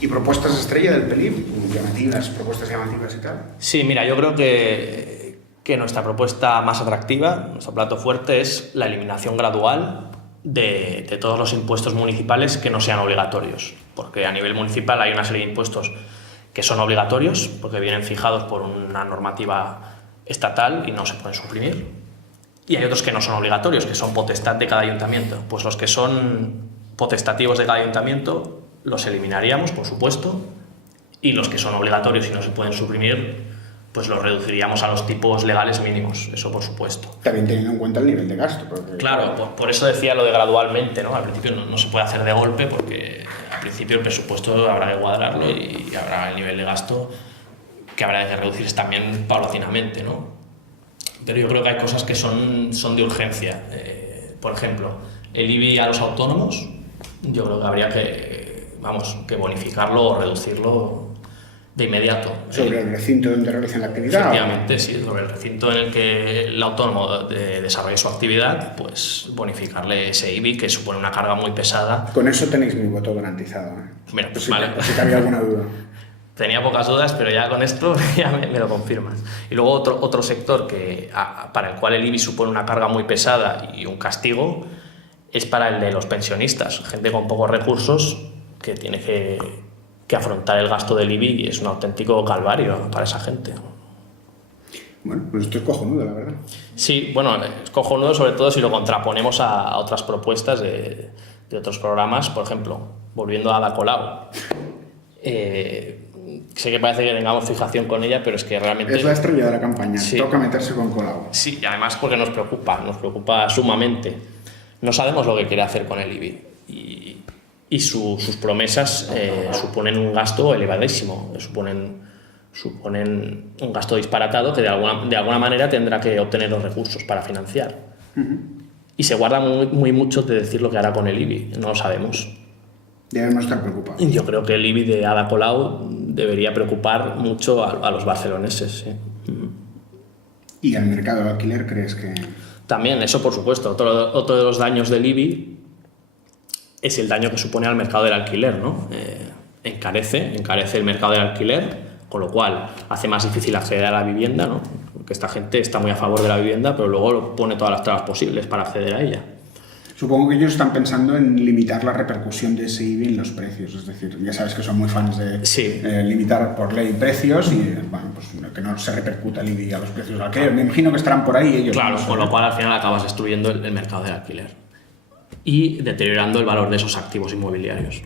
¿Y propuestas estrella del PELIB? Llamativas, propuestas llamativas y tal. Sí, mira, yo creo que nuestra propuesta más atractiva, nuestro plato fuerte, es la eliminación gradual de todos los impuestos municipales que no sean obligatorios. Porque a nivel municipal hay una serie de impuestos que son obligatorios, porque vienen fijados por una normativa estatal y no se pueden suprimir. Y hay otros que no son obligatorios, que son potestad de cada ayuntamiento. Pues los que son potestativos de cada ayuntamiento los eliminaríamos, por supuesto, y los que son obligatorios y no se pueden suprimir, pues los reduciríamos a los tipos legales mínimos, eso por supuesto. También teniendo en cuenta el nivel de gasto. Porque... Claro, por eso decía lo de gradualmente, ¿no? Al principio no se puede hacer de golpe porque al principio el presupuesto habrá que cuadrarlo y habrá el nivel de gasto que habrá que reducir también paulatinamente, ¿no? Pero yo creo que hay cosas que son de urgencia. Por ejemplo, el IBI a los autónomos, yo creo que habría que bonificarlo o reducirlo de inmediato. ¿Sobre el recinto donde realizan la actividad? Efectivamente, sí, sobre el recinto en el que el autónomo desarrolle su actividad, pues bonificarle ese IBI, que supone una carga muy pesada. Con eso tenéis mi voto garantizado. Mira, pues si vale. Si te había alguna duda. Tenía pocas dudas, pero ya con esto ya me lo confirmas. Y luego otro sector para el cual el IBI supone una carga muy pesada y un castigo es para el de los pensionistas, gente con pocos recursos que tiene que afrontar el gasto del IBI y es un auténtico calvario para esa gente. Bueno, pues esto es cojonudo, la verdad. Sí, bueno, es cojonudo sobre todo si lo contraponemos a otras propuestas de otros programas. Por ejemplo, volviendo a Ada Colau. Sé que parece que tengamos fijación con ella, pero es que realmente... Es la estrella de la campaña, sí. Toca meterse con Colau. Sí, y además porque nos preocupa sumamente. No sabemos lo que quiere hacer con el IBI y sus promesas suponen un gasto elevadísimo, suponen un gasto disparatado que de alguna manera tendrá que obtener los recursos para financiar. Y se guarda muy mucho de decir lo que hará con el IBI, no lo sabemos. Debemos estar preocupados. Yo creo que el IBI de Ada Colau debería preocupar mucho a los barceloneses. ¿Sí? ¿Y al mercado del alquiler crees que...? También, eso por supuesto. Otro de los daños del IBI es el daño que supone al mercado del alquiler, ¿no? Encarece el mercado del alquiler, con lo cual hace más difícil acceder a la vivienda, ¿no? Porque esta gente está muy a favor de la vivienda, pero luego pone todas las trabas posibles para acceder a ella. Supongo que ellos están pensando en limitar la repercusión de ese IBI en los precios, es decir, ya sabes que son muy fans de limitar por ley precios y bueno, pues que no se repercuta el IBI a los precios del alquiler. Me imagino que estarán por ahí ellos. Claro, con lo cual al final acabas destruyendo el mercado del alquiler y deteriorando el valor de esos activos inmobiliarios.